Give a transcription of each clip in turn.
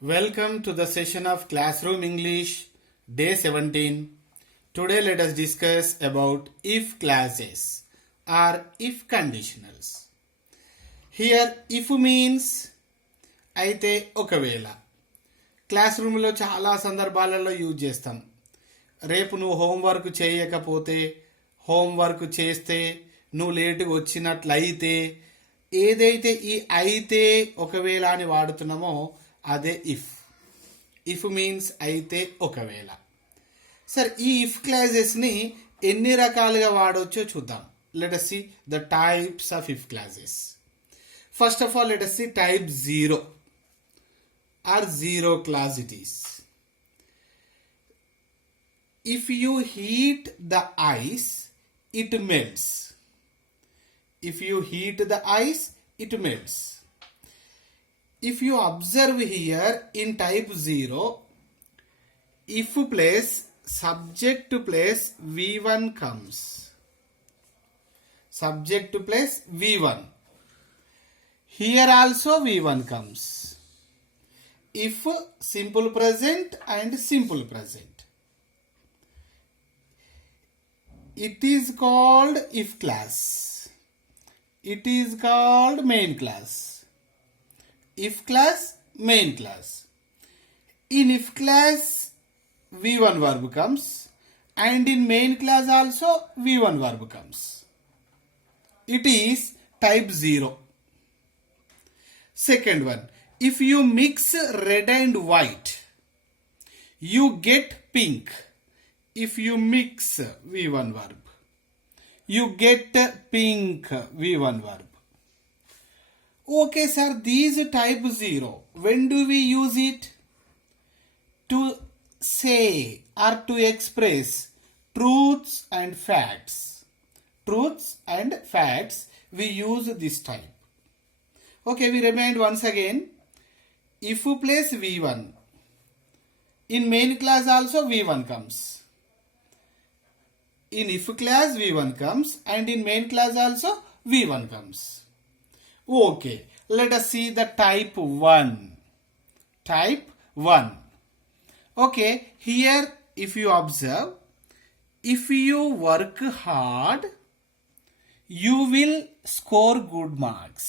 Welcome to the session of Classroom English, Day 17. Today let us discuss about if clauses or if conditionals. Here if means అయితే ఒకవేళ class రూమ్లో చాలా సందర్భాలలో use చేస్తాం. రేపు నువ్వు హోంవర్క్ చేయకపోతే, హోంవర్క్ చేస్తే, నువ్వు లేటుగా వచ్చినట్లయితే, ఏదైతే ఈ అయితే ఒకవేళ అని వాడుతున్నామో అదే ఇఫ్. ఇఫ్ మీన్స్ అయితే ఒకవేళ. సరే, ఈ ఇఫ్ క్లాజెస్ని ఎన్ని రకాలుగా వాడవచ్చో చూద్దాం. Let us see the types of if clauses. First of all, let us see type 0 or zero clause it is. If you heat the ice, it melts. If you heat the ice, it melts. If you observe here in type 0, if place subject place V1 comes. Subject place V1. Here also V1 comes. If simple present and simple present. It is called if clause. It is called main clause. If clause, main clause. In if clause, V1 verb comes, and in main clause also V1 verb comes. It is type 0. Second one, if you mix red and white, you get pink. If you mix V1 verb, you get pink V1 verb. Okay sir, these type 0, when do we use it? To say or to express truths and facts. Truths and facts, we use this type. Okay, we remind once again. If you place V1, in main clause also V1 comes. In if clause V1 comes, and in main clause also V1 comes. Okay, let us see the type 1. Type 1. Okay, here if you observe, if you work hard, you will score good marks.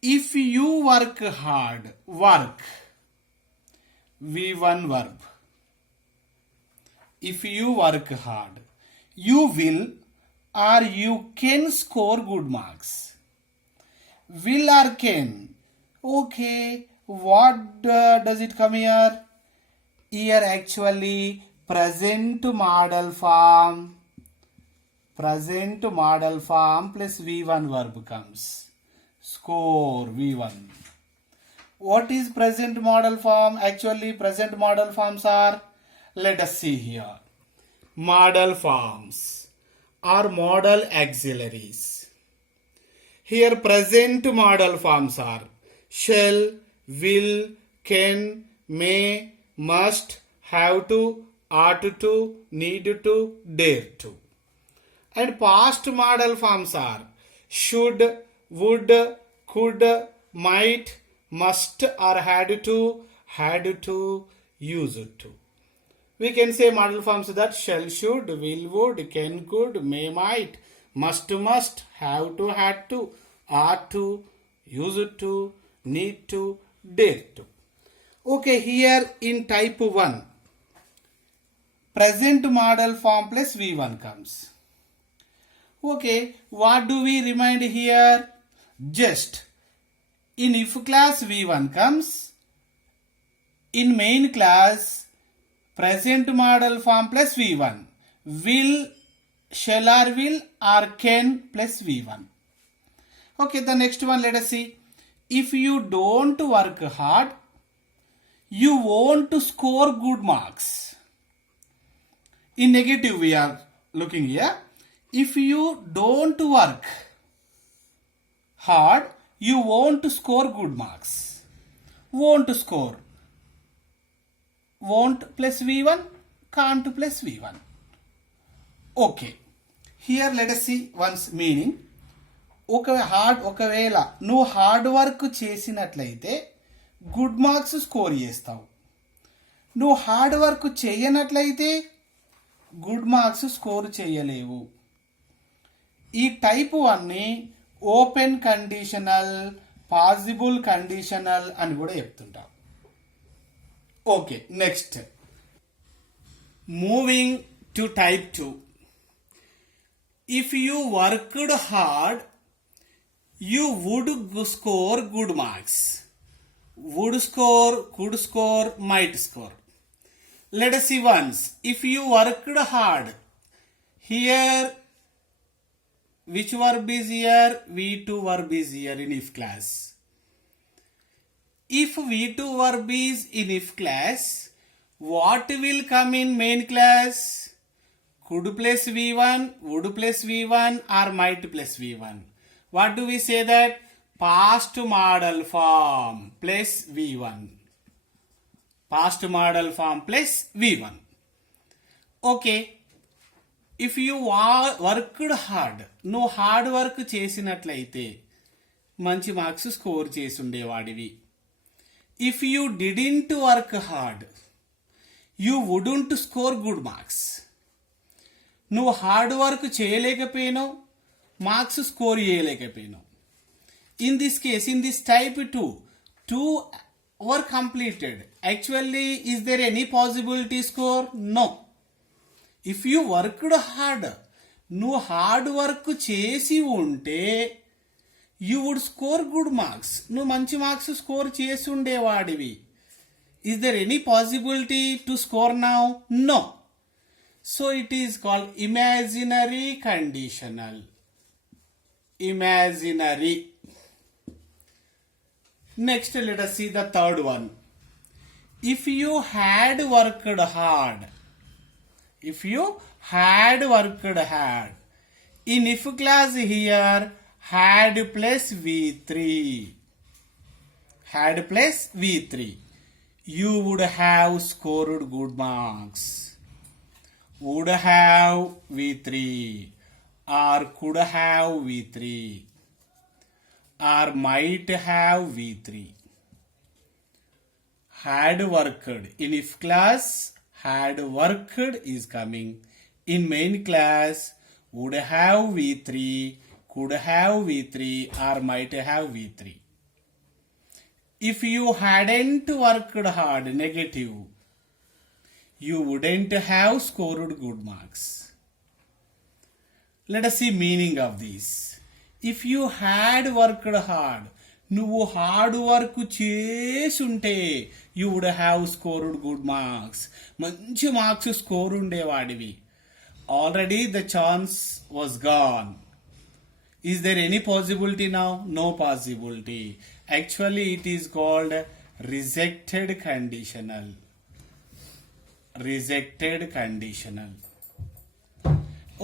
If you work hard, work, V1 verb. If you work hard, you will or you can score good marks. Will or can. Okay, what does it come here? Here actually present model form. Present model form plus V1 verb comes. Score V1. What is present model form? Actually present model forms are, let us see here. Model forms or modal auxiliaries. Here present model forms are shall, will, can, may, must, have to, ought to, need to, dare to. And past model forms are should, would, could, might, must or had to, used to. We can say model forms that shall, should, will, would, can, could, may, might, must, have to, had to, ought to, used to, need to, dare to. Okay, here in type 1, present model form plus V1 comes. Okay, what do we remind here? Just in if clause V1 comes, in main clause present model form plus V1, will, shall or can plus V1. Okay, the next one let us see. If you don't work hard, you won't score good marks. In negative we are looking here. If you don't work hard, you won't score good marks. Won't score. Won't plus V1, can't plus V1. Okay, here let us see once meaning. ఒకవేళ నువ్వు hard work చేసినట్లయితే good marks score చేస్తావు. నువ్వు hard work చేయనట్లయితే good marks score చేయలేవు. ఈ type 1ని open conditional, possible conditional అని కూడా చెప్తుంటాం. Okay, next moving to type 2. If you worked hard, you would score good marks. Would score, could score, might score. Let us see once. If you worked hard, here, which verb is here? V2 verb is here in if class. If V2 verb is in if class, what will come in main class? Could plus V1, would plus V1 or might plus V1. What do we say that? Past modal form plus V1. Past modal form plus V1. Okay. If you worked hard, నువ్వు hard work చేసినట్లయితే మంచి marks score చేసి ఉండేవాడివి. If you didn't work hard, you wouldn't score good marks. నువ్వు hard work చేయలేకపోయినావు, marks score చేయలేకపోయినావు. In this case, in this type 2 were completed. Actually, is there any possibility score? No. If you worked hard, నువ్వు hard work చేసి ఉంటే you would score good marks. నువ్వు మంచి marks score చేసి ఉండేవాడివి. Is there any possibility to score now? No. So it is called imaginary conditional. Imaginary. Next, let us see the third one. If you had worked hard. If you had worked hard. In if class here, had plus V3. Had plus V3. You would have scored good marks. Would have V3 or could have V3 or might have V3. Had worked. In if class, had worked is coming. In main class, would have V3, could have V3 or might have V3. If you hadn't worked hard, negative, you wouldn't have scored good marks. Let us see meaning of this. If you had worked hard, నువ్వు hard work చేసుంటే you would have scored good marks, మంచి marks score ఉండేవాడివి. Already the chance was gone. Is there any possibility now? No possibility. Actually, it is called rejected conditional. Rejected conditional.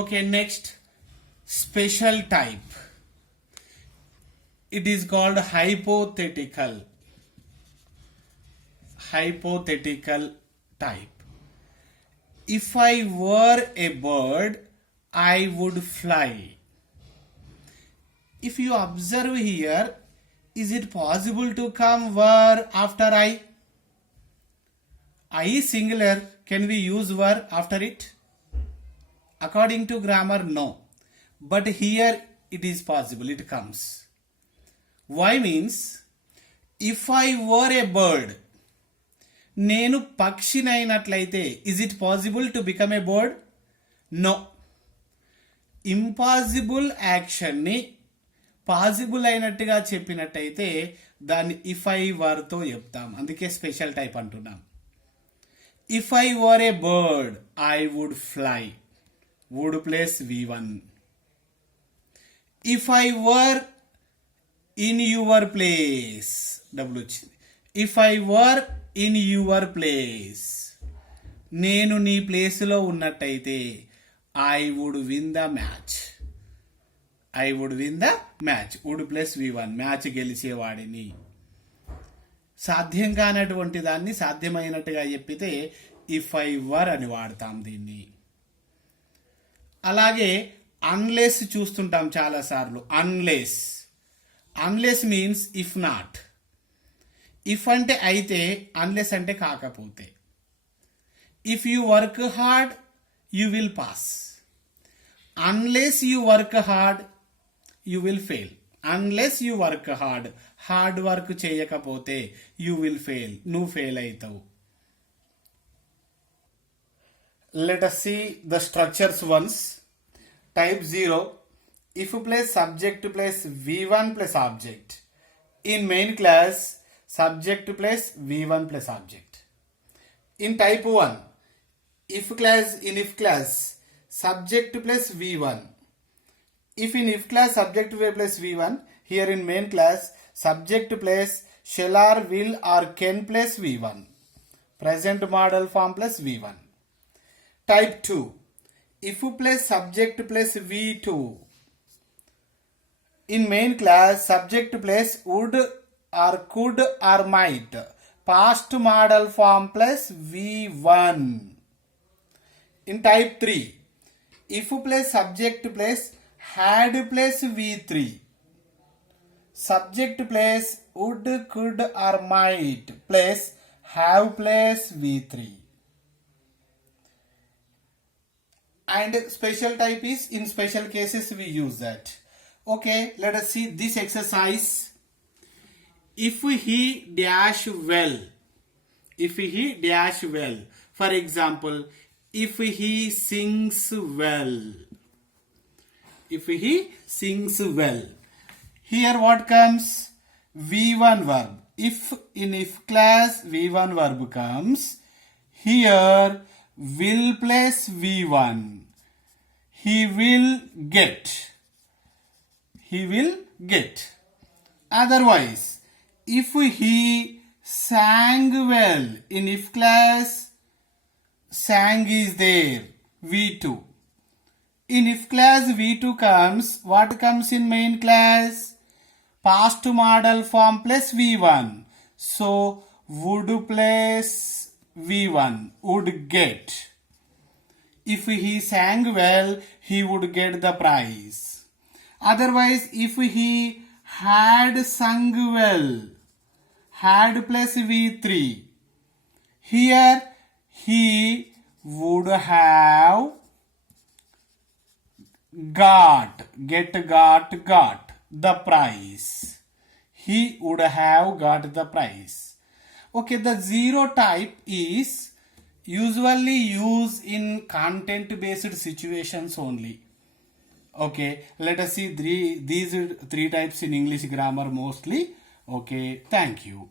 Okay, next, special type. It is called hypothetical. Hypothetical type. If I were a bird, I would fly. If you observe here, is it possible to come were after I? I is singular. Can we use were after it? According to grammar, no. But here it is possible. It comes. Why means, if I were a bird, నేను పక్షినైనట్లయితే, is it possible to become a bird? No. Impossible యాక్షన్ని possible అయినట్టుగా చెప్పినట్టయితే దాన్ని if I were తో చెప్తాం. అందుకే special type అంటున్నాం. If I were a bird I would fly. Would plus V1. If I were in your place, double వచ్చింది. If I were in your place, నేను నీ ప్లేస్లో ఉన్నట్టయితే I would win the match. I would win the match. Would plus V1, match గెలిచేవాడిని. సాధ్యం కానటువంటి దాన్ని సాధ్యమైనట్టుగా చెప్పితే if I వర్ అని వాడతాం దీన్ని. అలాగే అన్లెస్ చూస్తుంటాం చాలా సార్లు. Unless means if not. If అంటే అయితే, అన్లెస్ అంటే కాకపోతే. If you work hard you will pass. Unless you work hard you will fail. Unless you work hard, hard work చేయకపోతే యు విల్ ఫెయిల్, నువ్వు ఫెయిల్ అవుతావు. Let us see the structures once. Type 0. If place subject place V1 plus object. In main class, subject place V1 plus object. In type 1, if class, subject plus V1. If in if class subject plus V1, here in main class, subject place shall or will or can plus V1. Present model form plus V1. Type 2. If plus subject plus V2. In main class, subject place would or could or might. Past model form plus V1. In type 3. If plus subject place had plus V3. Subject place would, could or might plus have plus V3. And special type is, in special cases we use that. Okay, let us see this exercise. If he dash well. If he dash well. For example, if he sings well. If he sings well. Here what comes? V1 verb. If in if class V1 verb comes, here will plus V1. He will get. He will get. Otherwise, if he sang well, in if class, sang is there, V2. In if class V2 comes, what comes in main class? Past model form plus V1. So, would plus V1, would get. If he sang well, he would get the prize. Otherwise, if he had sung well, had plus V3. Here, he would have got the prize. He would have got the prize. Okay, the 0 type is usually used in content based situations only. Okay, let us see these three types in English grammar mostly. Okay, thank you.